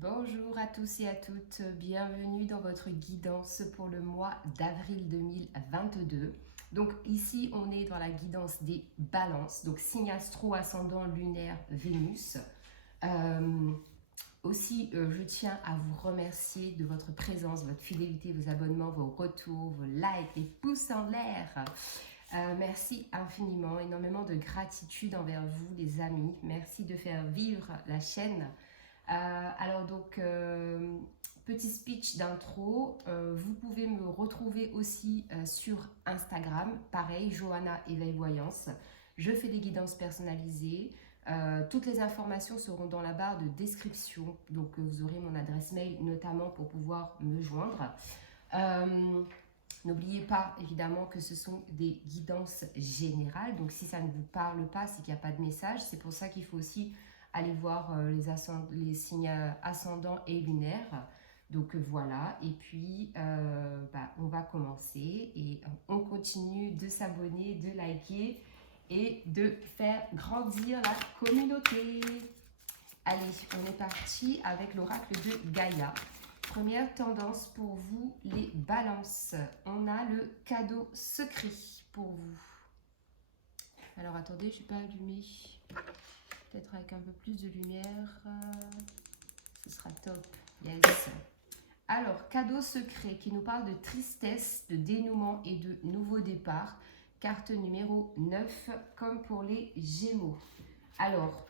Bonjour à tous et à toutes, bienvenue dans votre guidance pour le mois d'avril 2022. Donc ici on est dans la guidance des balances, donc signe astro ascendant lunaire Vénus. Je tiens à vous remercier de votre présence, votre fidélité, vos abonnements, vos retours, vos likes, les pouces en l'air. Merci infiniment, énormément de gratitude envers vous les amis. Merci de faire vivre la chaîne. Petit speech d'intro, vous pouvez me retrouver aussi sur Instagram, pareil, Johanna Éveil Voyance. Je fais des guidances personnalisées. Toutes les informations seront dans la barre de description, donc vous aurez mon adresse mail notamment pour pouvoir me joindre. N'oubliez pas évidemment que ce sont des guidances générales, donc si ça ne vous parle pas, c'est qu'il n'y a pas de message. C'est pour ça qu'il faut aussi aller voir les signes ascendants et lunaires. Donc voilà, et puis on va commencer et on continue de s'abonner, de liker et de faire grandir la communauté. Allez, on est parti avec l'oracle de Gaïa. Première tendance pour vous, les balances. On a le cadeau secret pour vous. Alors attendez, je n'ai pas allumé. Peut-être avec un peu plus de lumière. Ce sera top. Yes. Alors, cadeau secret qui nous parle de tristesse, de dénouement et de nouveau départ. Carte numéro 9, comme pour les Gémeaux. Alors,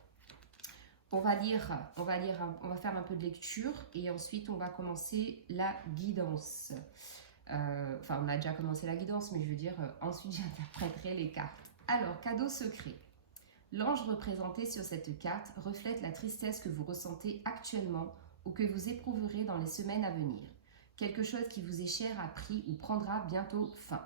on va faire un peu de lecture et ensuite on va commencer la guidance. On a déjà commencé la guidance, mais je veux dire, ensuite j'interpréterai les cartes. Alors, cadeau secret. L'ange représenté sur cette carte reflète la tristesse que vous ressentez actuellement ou que vous éprouverez dans les semaines à venir. Quelque chose qui vous est cher a pris ou prendra bientôt fin.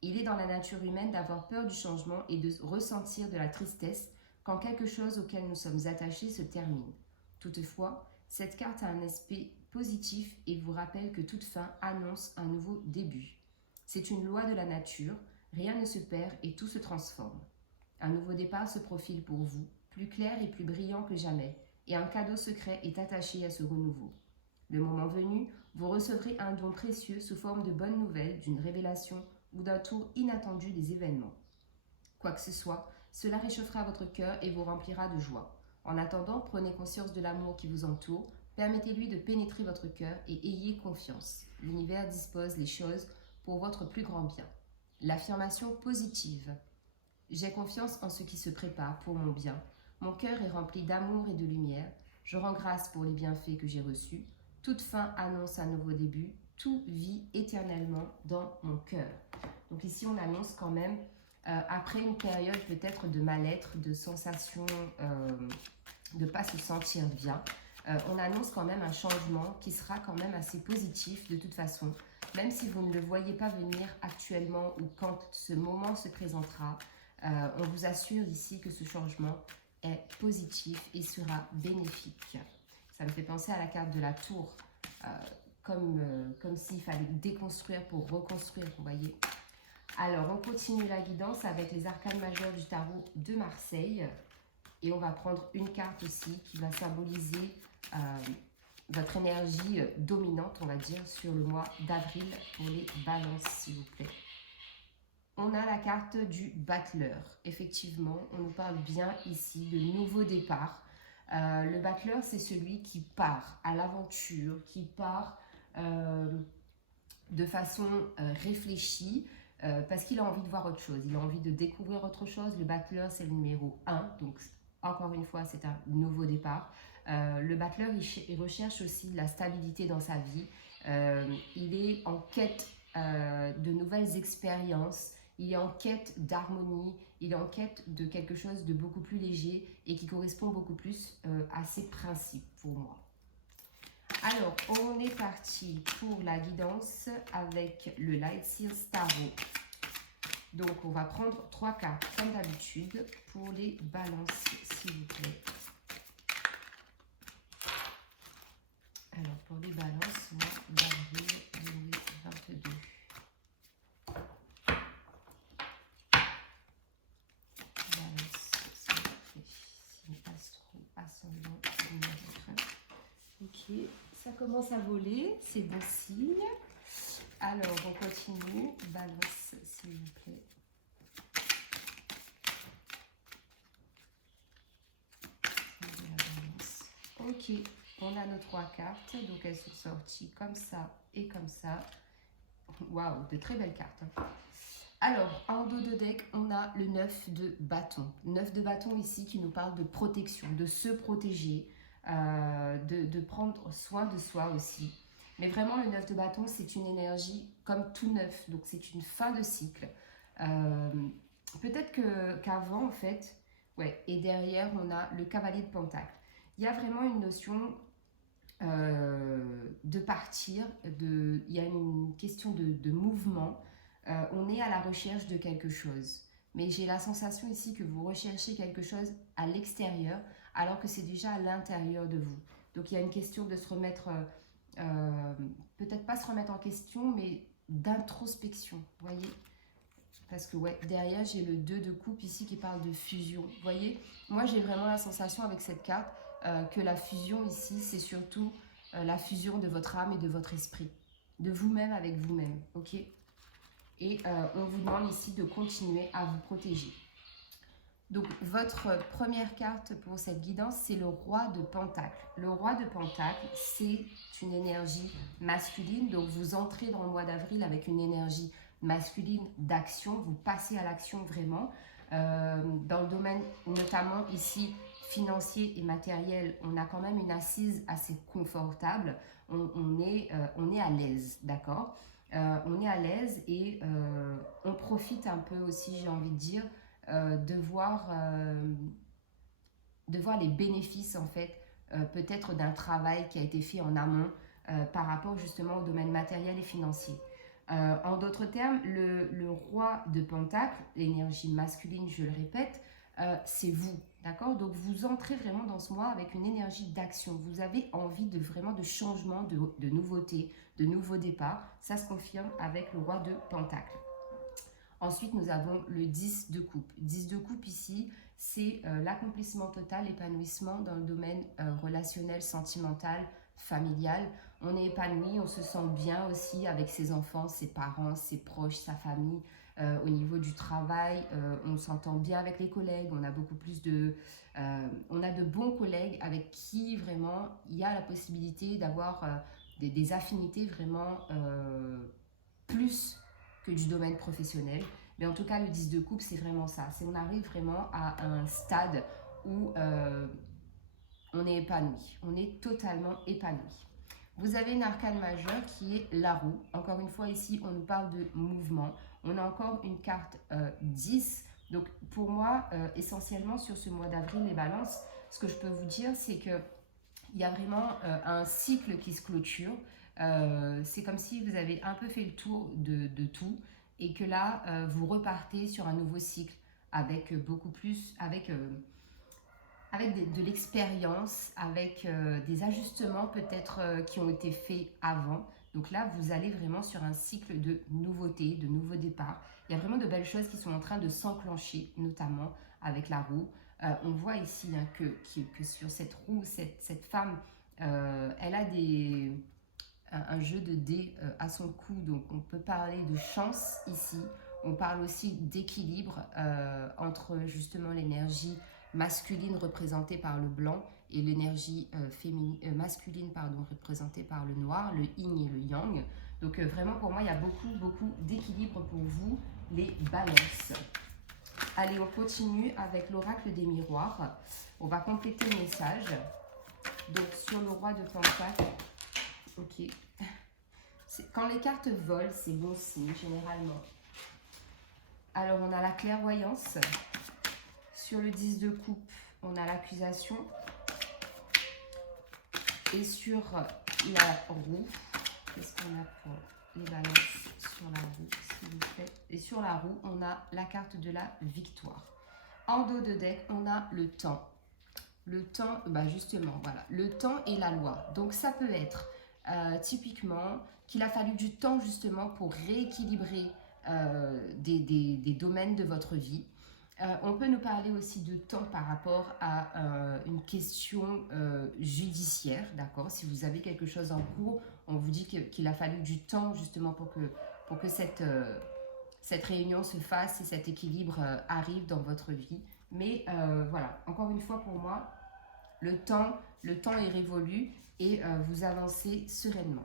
Il est dans la nature humaine d'avoir peur du changement et de ressentir de la tristesse quand quelque chose auquel nous sommes attachés se termine. Toutefois, cette carte a un aspect positif et vous rappelle que toute fin annonce un nouveau début. C'est une loi de la nature, rien ne se perd et tout se transforme. Un nouveau départ se profile pour vous, plus clair et plus brillant que jamais, et un cadeau secret est attaché à ce renouveau. Le moment venu, vous recevrez un don précieux sous forme de bonnes nouvelles, d'une révélation ou d'un tour inattendu des événements. Quoi que ce soit, cela réchauffera votre cœur et vous remplira de joie. En attendant, prenez conscience de l'amour qui vous entoure, permettez-lui de pénétrer votre cœur et ayez confiance. L'univers dispose les choses pour votre plus grand bien. L'affirmation positive. J'ai confiance en ce qui se prépare pour mon bien. Mon cœur est rempli d'amour et de lumière. Je rends grâce pour les bienfaits que j'ai reçus. Toute fin annonce un nouveau début. Tout vit éternellement dans mon cœur. Donc ici, on annonce quand même, après une période peut-être de mal-être, de sensation de ne pas se sentir bien, on annonce quand même un changement qui sera quand même assez positif de toute façon. Même si vous ne le voyez pas venir actuellement ou quand ce moment se présentera, on vous assure ici que ce changement est positif et sera bénéfique. Ça me fait penser à la carte de la tour, comme s'il fallait déconstruire pour reconstruire, vous voyez. Alors, on continue la guidance avec les arcanes majeures du tarot de Marseille. Et on va prendre une carte aussi qui va symboliser votre énergie dominante, on va dire, sur le mois d'avril pour les balances, s'il vous plaît. On a la carte du battleur. Effectivement, on nous parle bien ici de nouveau départ. Le battleur, c'est celui qui part à l'aventure, qui part de façon réfléchie, parce qu'il a envie de voir autre chose, il a envie de découvrir autre chose. Le battleur, c'est le numéro 1, donc encore une fois, c'est un nouveau départ. Le battleur, il recherche aussi la stabilité dans sa vie. Il est en quête de nouvelles expériences. Il est en quête d'harmonie, il est en quête de quelque chose de beaucoup plus léger et qui correspond beaucoup plus à ses principes pour moi. Alors, on est parti pour la guidance avec le Light Seals Tarot. Donc, on va prendre 3 cartes comme d'habitude pour les balances, s'il vous plaît. Alors, pour les balances, mois d'avril 2022. Balance, s'il vous plaît. Signe astro, ascendant, lunaire. Ok. ça commence à voler, c'est bon signe. Alors, on continue. Balance, s'il vous plaît. Ok, on a nos 3 cartes, donc elles sont sorties comme ça et comme ça. Waouh, de très belles cartes. Alors, en dos de deck, on a le 9 de bâton. 9 de bâton ici qui nous parle de protection, de se protéger, de prendre soin de soi aussi. Mais vraiment, le 9 de bâton, c'est une énergie comme tout neuf, donc c'est une fin de cycle. Peut-être qu'avant, en fait, ouais, et derrière, on a le cavalier de pentacle. Il y a vraiment une notion de partir, il y a une question de mouvement. On est à la recherche de quelque chose. Mais j'ai la sensation ici que vous recherchez quelque chose à l'extérieur, alors que c'est déjà à l'intérieur de vous. Donc il y a une question de se remettre, peut-être pas se remettre en question, mais d'introspection, vous voyez. Parce que ouais, derrière j'ai le 2 de coupe ici qui parle de fusion. Vous voyez, moi j'ai vraiment la sensation avec cette carte que la fusion ici, c'est surtout la fusion de votre âme et de votre esprit. De vous-même avec vous-même, ok? Et on vous demande ici de continuer à vous protéger. Donc, votre première carte pour cette guidance, c'est le roi de Pentacle. Le roi de Pentacle, c'est une énergie masculine. Donc, vous entrez dans le mois d'avril avec une énergie masculine d'action. Vous passez à l'action vraiment. Dans le domaine, notamment ici, financier et matériel, on a quand même une assise assez confortable. On est à l'aise, d'accord? On est à l'aise et on profite un peu aussi, j'ai envie de dire, de voir les bénéfices en fait, peut-être d'un travail qui a été fait en amont par rapport justement au domaine matériel et financier. En d'autres termes, le roi de Pentacle, l'énergie masculine, je le répète, c'est vous, d'accord? Donc vous entrez vraiment dans ce mois avec une énergie d'action. Vous avez envie de vraiment de changement, de nouveautés, de nouveaux départs. Ça se confirme avec le roi de Pentacle. Ensuite, nous avons le 10 de coupe. 10 de coupe ici, c'est l'accomplissement total, l'épanouissement dans le domaine relationnel, sentimental, familial. On est épanoui, on se sent bien aussi avec ses enfants, ses parents, ses proches, sa famille. Au niveau du travail, on s'entend bien avec les collègues, on a beaucoup plus de... on a de bons collègues avec qui vraiment il y a la possibilité d'avoir des affinités vraiment plus que du domaine professionnel. Mais en tout cas, le 10 de coupe, c'est vraiment ça. On arrive vraiment à un stade où on est épanoui. On est totalement épanoui. Vous avez une arcane majeure qui est la roue. Encore une fois, ici, on nous parle de mouvement. On a encore une carte 10. Donc, pour moi, essentiellement, sur ce mois d'avril, les balances, ce que je peux vous dire, c'est qu'il y a vraiment un cycle qui se clôture. C'est comme si vous avez un peu fait le tour de tout et que là, vous repartez sur un nouveau cycle avec beaucoup plus, avec de l'expérience, avec des ajustements peut-être qui ont été faits avant. Donc là, vous allez vraiment sur un cycle de nouveautés, de nouveaux départs. Il y a vraiment de belles choses qui sont en train de s'enclencher, notamment avec la roue. On voit ici hein, que sur cette roue, cette femme, elle a un jeu de dés à son cou, donc on peut parler de chance ici. On parle aussi d'équilibre entre justement l'énergie masculine représentée par le blanc et l'énergie masculine représentée par le noir, le yin et le yang. Donc vraiment pour moi il y a beaucoup d'équilibre pour vous les balances. Allez, on continue avec l'oracle des miroirs. On va compléter le message. Donc sur le roi de Pentacle, ok. Quand les cartes volent, c'est bon signe généralement. Alors on a la clairvoyance. Sur le 10 de coupe, on a l'accusation. Et sur la roue, qu'est-ce qu'on a pour les balances sur la roue, s'il vous plaît? Et sur la roue, on a la carte de la victoire. En dos de deck, on a le temps. Le temps, bah justement, voilà. Le temps et la loi. Donc ça peut être typiquement qu'il a fallu du temps justement pour rééquilibrer des domaines de votre vie. On peut nous parler aussi de temps par rapport à une question judiciaire, d'accord? Si vous avez quelque chose en cours, on vous dit qu'il a fallu du temps justement pour que cette réunion se fasse et cet équilibre arrive dans votre vie. Mais voilà, encore une fois pour moi, le temps est révolu et vous avancez sereinement.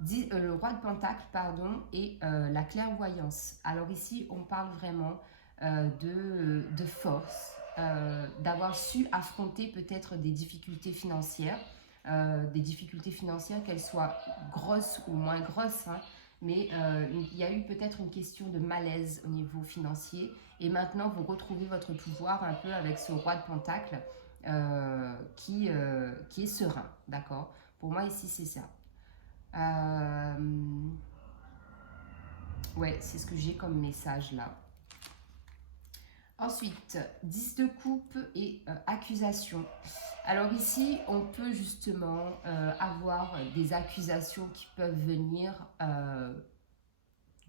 Le roi de Pentacle, pardon, et la clairvoyance. Alors ici, on parle vraiment de force, d'avoir su affronter peut-être des difficultés financières qu'elles soient grosses ou moins grosses, hein, mais il y a eu peut-être une question de malaise au niveau financier, et maintenant vous retrouvez votre pouvoir un peu avec ce roi de Pentacle qui est serein, d'accord? Pour moi ici c'est ça. Ouais, c'est ce que j'ai comme message là. Ensuite, 10 de coupe et accusation. Alors ici, on peut justement avoir des accusations qui peuvent venir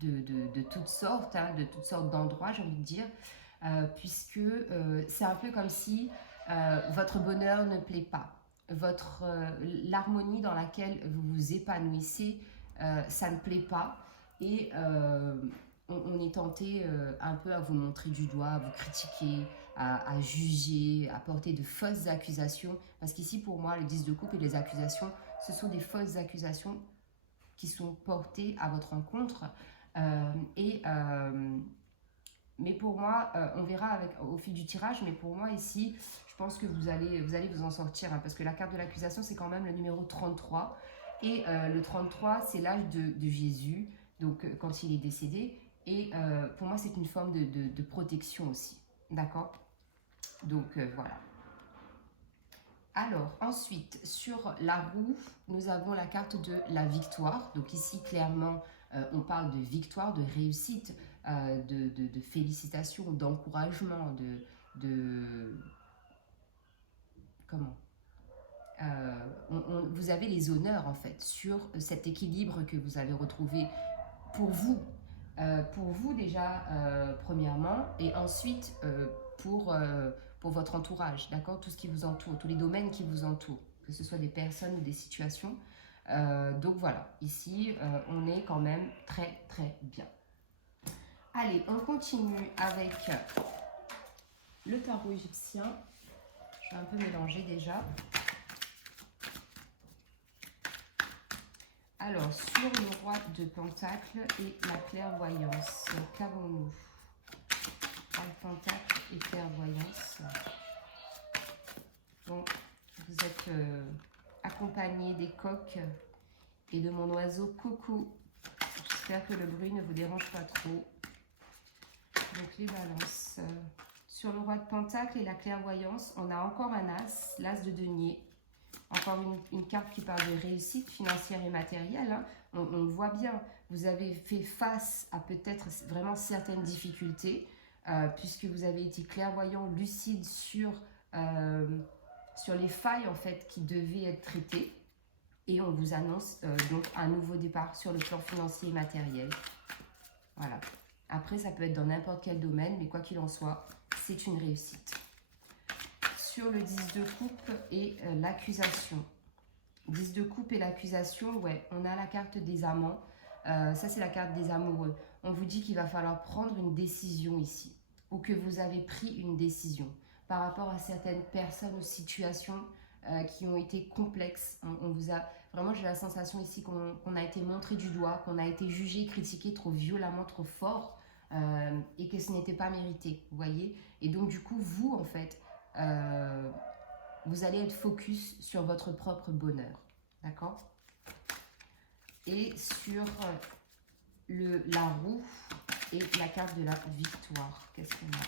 de toutes sortes, hein, de toutes sortes d'endroits, j'ai envie de dire, puisque c'est un peu comme si votre bonheur ne plaît pas. L'harmonie dans laquelle vous vous épanouissez, ça ne plaît pas. Et on est tenté un peu à vous montrer du doigt, à vous critiquer, à juger, à porter de fausses accusations. Parce qu'ici, pour moi, le 10 de coupe et les accusations, ce sont des fausses accusations qui sont portées à votre encontre. Mais pour moi, on verra au fil du tirage, mais pour moi ici, je pense que vous allez vous en sortir, hein, parce que la carte de l'accusation, c'est quand même le numéro 33. Et le 33, c'est l'âge de Jésus, donc quand il est décédé. Et pour moi, c'est une forme de protection aussi. D'accord? Donc voilà. Alors, ensuite, sur la roue, nous avons la carte de la victoire. Donc ici, clairement, on parle de victoire, de réussite, de félicitations, d'encouragement, comment vous avez les honneurs, en fait, sur cet équilibre que vous avez retrouvé pour vous. Pour vous déjà, premièrement, et ensuite pour votre entourage, d'accord? Tout ce qui vous entoure, tous les domaines qui vous entourent, que ce soit des personnes ou des situations. Donc voilà, ici, on est quand même très très bien. Allez, on continue avec le tarot égyptien. Je vais un peu mélanger déjà. Alors, sur le roi de Pentacle et la clairvoyance, qu'avons-nous? Roi de Pentacle et clairvoyance. Donc, vous êtes accompagné des coqs et de mon oiseau Coco. J'espère que le bruit ne vous dérange pas trop. Donc, les balances. Sur le roi de Pentacle et la clairvoyance, on a encore un as, l'as de denier. Encore une carte qui parle de réussite financière et matérielle. Hein. On le voit bien, vous avez fait face à peut-être vraiment certaines difficultés, puisque vous avez été clairvoyant, lucide sur les failles en fait qui devaient être traitées. Et on vous annonce donc un nouveau départ sur le plan financier et matériel. Voilà. Après, ça peut être dans n'importe quel domaine, mais quoi qu'il en soit, c'est une réussite. Sur le 10 de coupe et l'accusation. 10 de coupe et l'accusation, ouais, on a la carte des amants. Ça, c'est la carte des amoureux. On vous dit qu'il va falloir prendre une décision ici, ou que vous avez pris une décision par rapport à certaines personnes ou situations qui ont été complexes. On vous a vraiment, j'ai la sensation ici qu'on a été montré du doigt, qu'on a été jugé, critiqué trop violemment, trop fort, et que ce n'était pas mérité, vous voyez. Et donc, du coup, vous, en fait, vous allez être focus sur votre propre bonheur, d'accord? Et sur la roue et la carte de la victoire, qu'est-ce qu'on a?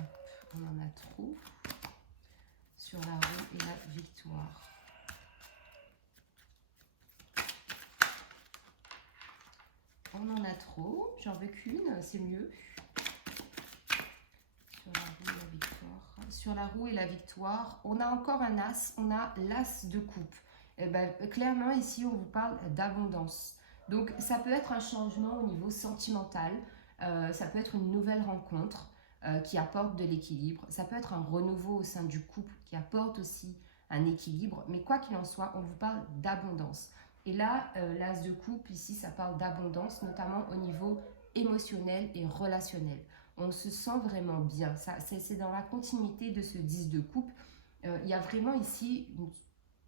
Hop, on en a trop. Sur la roue et la victoire. On en a trop, j'en veux qu'une, c'est mieux. Sur la roue et la victoire, on a encore un as, on a l'as de coupe. Et ben, clairement, ici, on vous parle d'abondance. Donc, ça peut être un changement au niveau sentimental, ça peut être une nouvelle rencontre qui apporte de l'équilibre, ça peut être un renouveau au sein du couple qui apporte aussi un équilibre, mais quoi qu'il en soit, on vous parle d'abondance. Et là, l'as de coupe, ici, ça parle d'abondance, notamment au niveau émotionnel et relationnel. On se sent vraiment bien, c'est dans la continuité de ce 10 de coupe. Il y a vraiment ici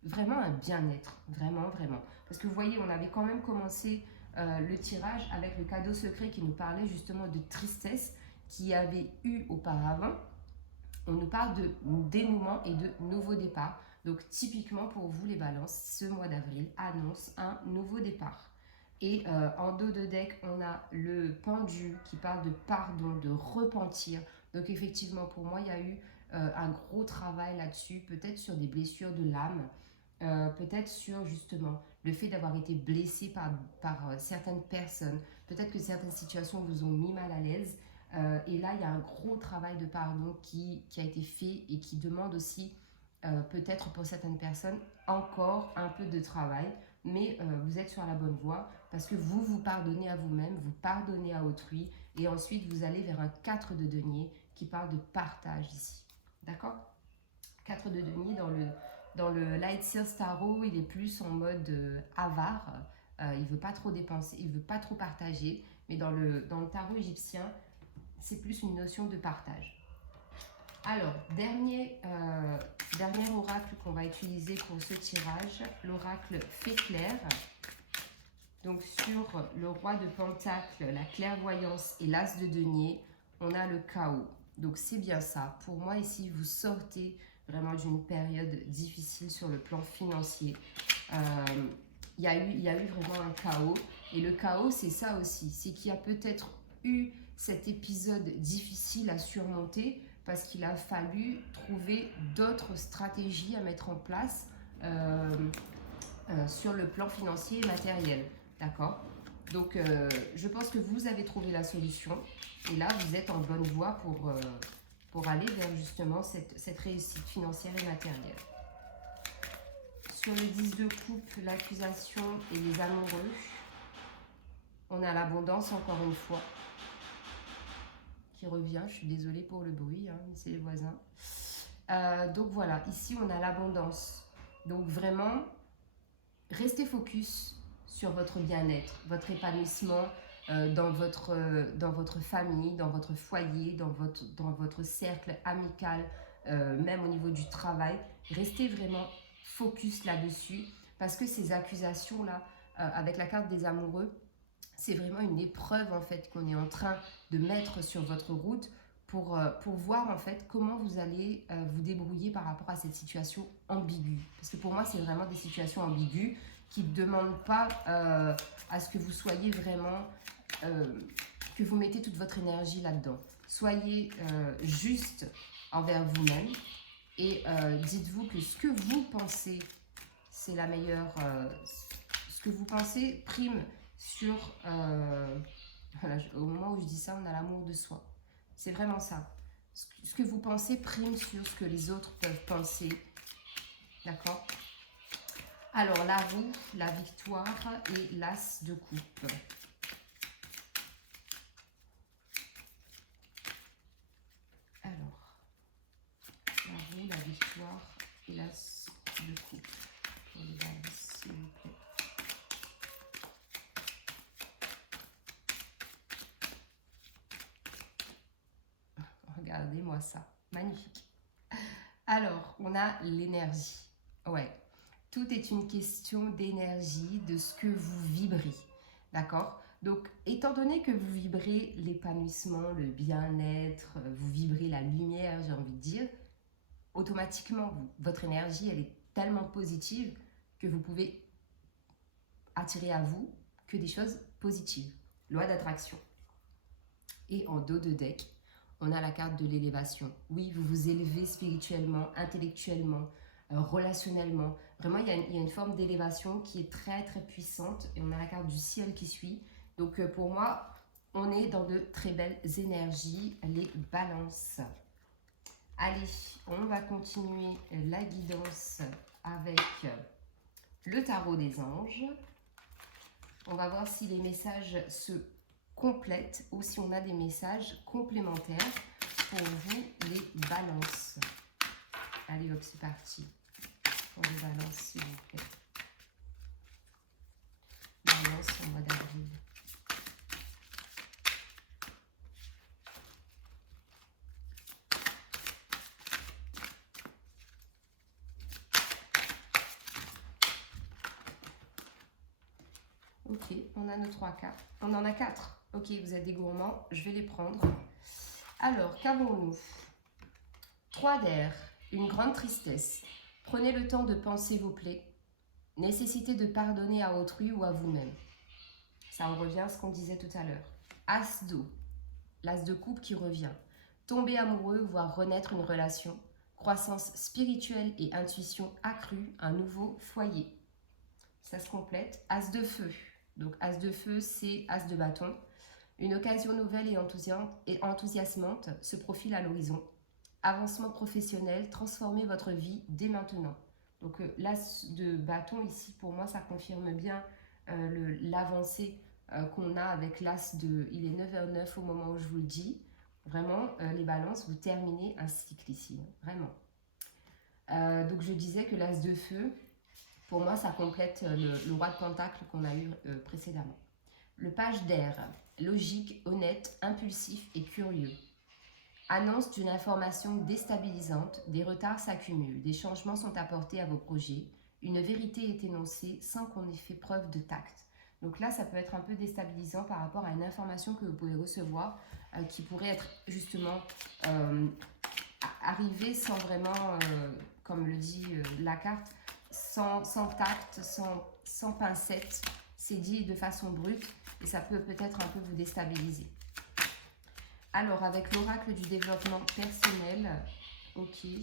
vraiment un bien-être, vraiment, vraiment. Parce que vous voyez, on avait quand même commencé le tirage avec le cadeau secret qui nous parlait justement de tristesse qu'il y avait eu auparavant. On nous parle de dénouement et de nouveau départ. Donc typiquement pour vous les balances, ce mois d'avril annonce un nouveau départ. Et en dos de deck, on a le pendu qui parle de pardon, de repentir. Donc effectivement, pour moi, il y a eu un gros travail là-dessus, peut-être sur des blessures de l'âme, peut-être sur justement le fait d'avoir été blessé par certaines personnes. Peut-être que certaines situations vous ont mis mal à l'aise. Et là, il y a un gros travail de pardon qui a été fait et qui demande aussi, peut-être pour certaines personnes, encore un peu de travail. Mais vous êtes sur la bonne voie parce que vous vous pardonnez à vous-même, vous pardonnez à autrui. Et ensuite, vous allez vers un 4 de denier qui parle de partage ici. D'accord? 4 de denier dans le Light Seals Tarot, il est plus en mode avare. Il ne veut pas trop dépenser, il ne veut pas trop partager. Mais dans le tarot égyptien, c'est plus une notion de partage. Alors, dernier oracle qu'on va utiliser pour ce tirage, l'oracle Fée claire. Donc sur le roi de pentacle, la clairvoyance et l'as de denier, on a le chaos. Donc c'est bien ça. Pour moi ici, vous sortez vraiment d'une période difficile sur le plan financier. Il y a eu vraiment un chaos. Et le chaos, c'est ça aussi. C'est qu'il y a peut-être eu cet épisode difficile à surmonter parce qu'il a fallu trouver d'autres stratégies à mettre en place sur le plan financier et matériel. D'accord? Donc, je pense que vous avez trouvé la solution. Et là, vous êtes en bonne voie pour aller vers justement cette réussite financière et matérielle. Sur le 10 de coupe, l'accusation et les amoureux, on a l'abondance encore une fois qui revient. Je suis désolée pour le bruit, hein, c'est les voisins. Donc voilà, ici on a l'abondance. Donc vraiment, restez focus sur votre bien-être, votre épanouissement dans votre famille, dans votre foyer, dans votre cercle amical, même au niveau du travail. Restez vraiment focus là-dessus parce que ces accusations-là, avec la carte des amoureux, c'est vraiment une épreuve en fait qu'on est en train de mettre sur votre route pour voir en fait comment vous allez vous débrouiller par rapport à cette situation ambiguë. Parce que pour moi, c'est vraiment des situations ambiguës qui ne demandent pas à ce que vous soyez vraiment, que vous mettez toute votre énergie là-dedans. Soyez juste envers vous-même et dites-vous que ce que vous pensez, c'est la meilleure... ce que vous pensez prime sur... voilà, au moment où je dis ça, on a l'amour de soi. C'est vraiment ça. Ce que vous pensez prime sur ce que les autres peuvent penser. D'accord? Alors, la roue, la victoire et l'as de coupe. Alors, la roue, la victoire et l'as de coupe. Pour les dames, s'il vous plaît. Regardez-moi ça. Magnifique. Alors, on a l'énergie. Ouais. Tout est une question d'énergie, de ce que vous vibrez. D'accord? Donc, étant donné que vous vibrez l'épanouissement, le bien-être, vous vibrez la lumière, j'ai envie de dire, automatiquement, votre énergie, elle est tellement positive que vous pouvez attirer à vous que des choses positives. Loi d'attraction. Et en dos de deck, on a la carte de l'élévation. Oui, vous vous élevez spirituellement, intellectuellement, relationnellement. Vraiment, il y a une forme d'élévation qui est très, très puissante. Et on a la carte du ciel qui suit. Donc, pour moi, on est dans de très belles énergies, les balances. Allez, on va continuer la guidance avec le tarot des anges. On va voir si les messages se complètent ou si on a des messages complémentaires pour vous, les balances. Allez hop, c'est parti. Pour les balances, s'il vous plaît. Balance au mois d'avril. Ok, on a nos 3 cartes. On en a 4. Ok, vous êtes des gourmands, je vais les prendre. Alors, qu'avons-nous? 3 d'air, une grande tristesse. Prenez le temps de penser vos plaies. Nécessité de pardonner à autrui ou à vous-même. Ça en revient à ce qu'on disait tout à l'heure. As d'eau, l'as de coupe qui revient. Tomber amoureux, voire renaître une relation. Croissance spirituelle et intuition accrue, un nouveau foyer. Ça se complète. As de feu. Donc as de feu, c'est as de bâton. Une occasion nouvelle et enthousiasmante se profile à l'horizon. Avancement professionnel, transformez votre vie dès maintenant. Donc l'as de bâton ici, pour moi, ça confirme bien l'avancée qu'on a avec l'as de... Il est 9h09 au moment où je vous le dis. Vraiment, les balances, vous terminez un cycle ici, hein, vraiment. Donc je disais que l'as de feu, pour moi, ça complète le roi de pentacle qu'on a eu précédemment. Le page d'air, logique, honnête, impulsif et curieux. Annonce d'une information déstabilisante, des retards s'accumulent, des changements sont apportés à vos projets, une vérité est énoncée sans qu'on ait fait preuve de tact. Donc là, ça peut être un peu déstabilisant par rapport à une information que vous pouvez recevoir qui pourrait être justement arrivée sans vraiment, comme le dit la carte, sans tact, sans pincette. C'est dit de façon brute et ça peut peut-être un peu vous déstabiliser. Alors, avec l'oracle du développement personnel, ok. Et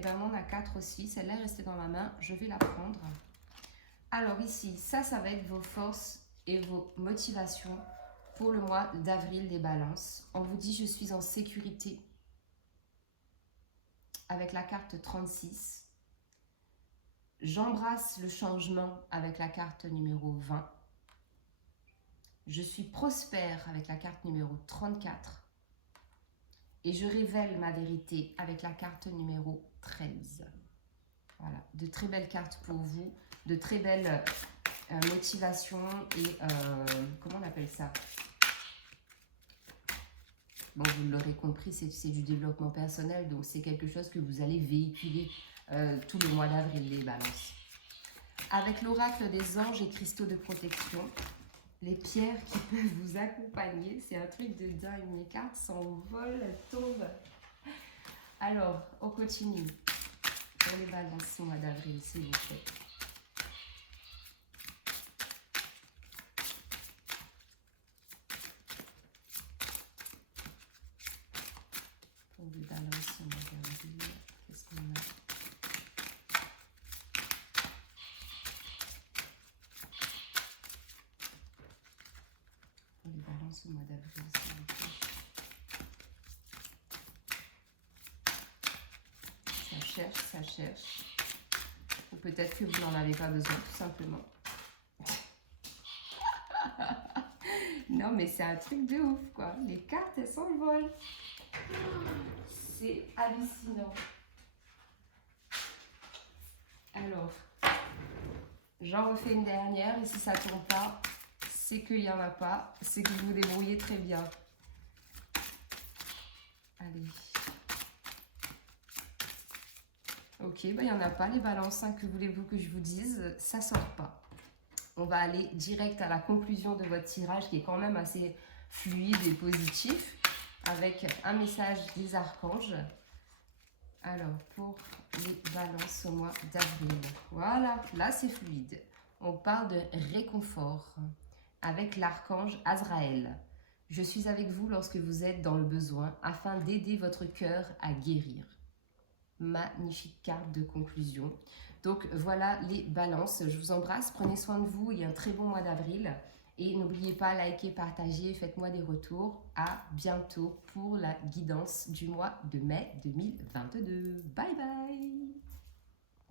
bien, on en a 4 aussi. Celle-là est restée dans ma main. Je vais la prendre. Alors ici, ça va être vos forces et vos motivations pour le mois d'avril des balances. On vous dit, je suis en sécurité. Avec la carte 36. J'embrasse le changement avec la carte numéro 20. Je suis prospère avec la carte numéro 34. Et je révèle ma vérité avec la carte numéro 13. Voilà, de très belles cartes pour vous, de très belles motivations et comment on appelle ça? Bon, vous l'aurez compris, c'est du développement personnel, donc c'est quelque chose que vous allez véhiculer tout le mois d'avril, les balances. Avec l'oracle des anges et cristaux de protection, les pierres qui peuvent vous accompagner, c'est un truc de dingue, mes cartes s'envolent, elles tombent. Alors, on continue. Pour les balances au mois d'avril, s'il vous plaît. Pour les balances au mois d'avril, qu'est-ce qu'on a? Pour les balances au mois d'avril, s'il vous plaît. Ça cherche. Ou peut-être que vous n'en avez pas besoin, tout simplement. Non, mais c'est un truc de ouf, quoi. Les cartes, elles s'envolent. C'est hallucinant. Alors, j'en refais une dernière. Et si ça ne tombe pas, c'est qu'il n'y en a pas. C'est que vous vous débrouillez très bien. Allez. Ok, bah, il n'y en a pas les balances, hein, que voulez-vous que je vous dise? Ça sort pas. On va aller direct à la conclusion de votre tirage qui est quand même assez fluide et positif avec un message des archanges. Alors, pour les balances au mois d'avril, voilà, là c'est fluide. On parle de réconfort avec l'archange Azraël. Je suis avec vous lorsque vous êtes dans le besoin afin d'aider votre cœur à guérir. Magnifique carte de conclusion. Donc voilà les balances. Je vous embrasse, prenez soin de vous et un très bon mois d'avril. Et n'oubliez pas, likez, partagez, faites-moi des retours. À bientôt pour la guidance du mois de mai 2022. Bye bye!